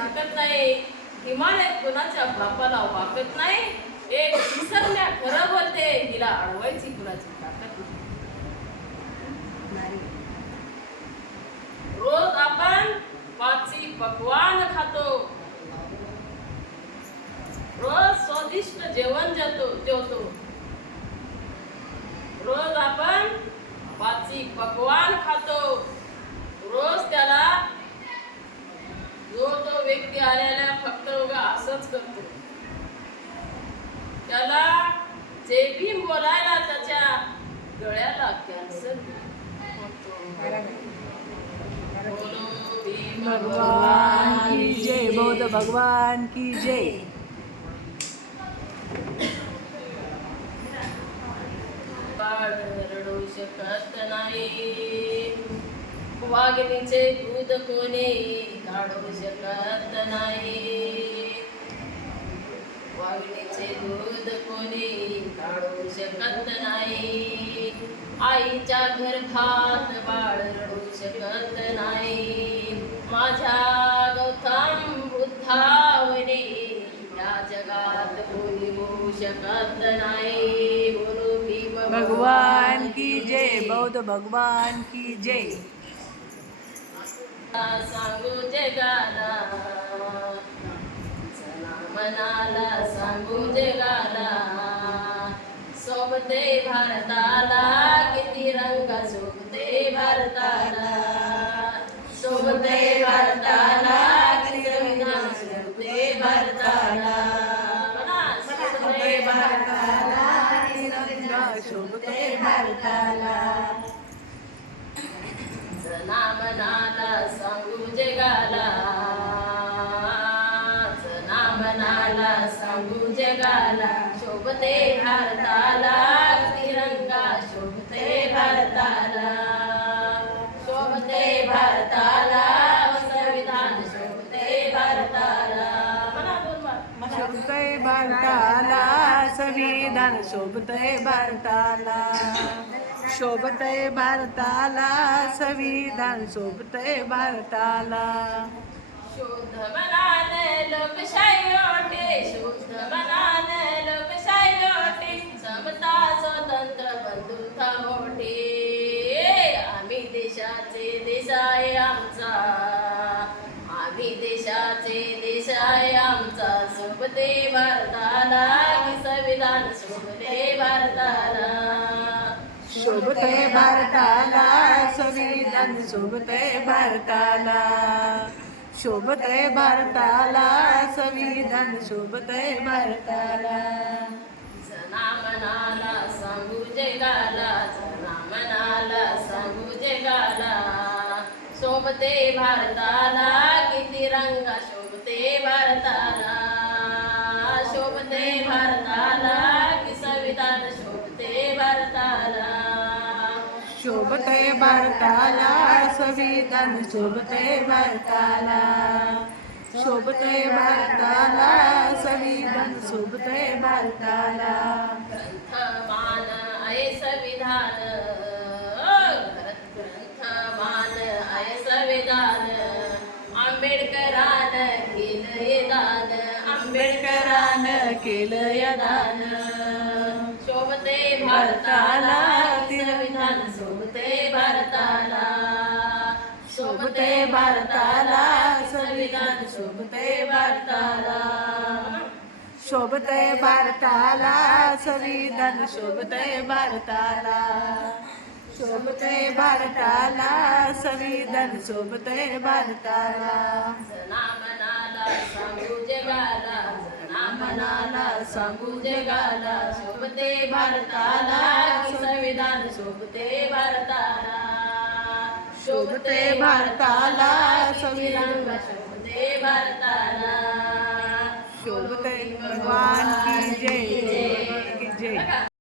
झाकत नाही, हिमालय कुणाच्या बापाला वाकत नाही. एक विसरल्या खरं बोलते, हिला अडवायची कुणाची ताकद नाही. रोज आपण पाची पकवान खातो, रोज स्वादिष्ट जेवण जेवतो. रोज आपण पाची पकवान खातो. रोज त्याला जो तो व्यक्ती आलेला फक्त उगा असंच करतो. त्याला जे भी बोलायला त्याच्या गळ्याला कॅन्सर होतो. बोलो भीम भगवान की जय. बौद्ध भगवान की जय. बाळ रडू शकत नाही, वाघिणीचे दूध कोणी काढू शकत नाही. वाघिणीचे दूध कोणी काढू शकत नाही. आईच्या गर्भात बाळ रडू शकत नाही. माझ्या गौतम बुद्धावने या जगात कोणी होऊ शकत नाही. बोलो भीम भगवान की जय. बौद्ध भगवान की जय. सांगू जगाला, चला मनाला सांगू जगाला. सोबते भारताला, किती रंग शोभते भारताला. शोभते भारताला, किती रंग शोभते भारताला. शोभते भारताला, तिरंगा शोभते भारताला. चला मनाला सांगू जगाला, चला मनाला सांगू जगाला. शोभते भारताला, तिरंगा शोभते भारताला. शोभते भारताला, संविधान शोभते भारताला. शोभते भारताला, संविधान शोभते भारताला. शोभते भारताला, संविधान शोभते भारताला. शुद्ध मनाने लोकशाही ओटे, शुद्ध मनाने लोकशाही ओटे. समता स्वतंत्र बंधुता मोठी. आम्ही देशाचे देश आहे आमचा, आम्ही देशाचे देश आहे आमचा. शोभते भारताला, की संविधान शोभते भारताला. शोभते भारताला, संविधान शोभते भारताला. शोभते भारताला, संविधान शोभते भारताला. जना मनाला सांगू जगाला, जना मनाला सांगू जगाला. शोभते भारताला, किती रंग शोभते भारताला. शोभते भारताला, की संविधान शोभते भारताला. शोभते भारताला, संविधान शोभते भारताला. शोभते भारताला, संविधान शोभते भारताला. ग्रंथमान आहे संविधान, ग्रंथमान आहे संविधान. आंबेडकरान केलं दान, आंबेडकरान केलं दान. शोभते भारताला, संविधान शोभते भारताला. शोभते भारताला, संविधान शोभते भारताला. शोभते भारताला, संविधान शोभते भारताला. शोभते भारताला, संविधान शोभते भारताला. जना मनाला सांगू जगाला, जना मनाला सांगू जगाला. शोभते भारताला, की संविधान शोभते भारताला. शोभते भारताला, संविधान शोभते भारताला. शोभते भगवान की जय. की जय.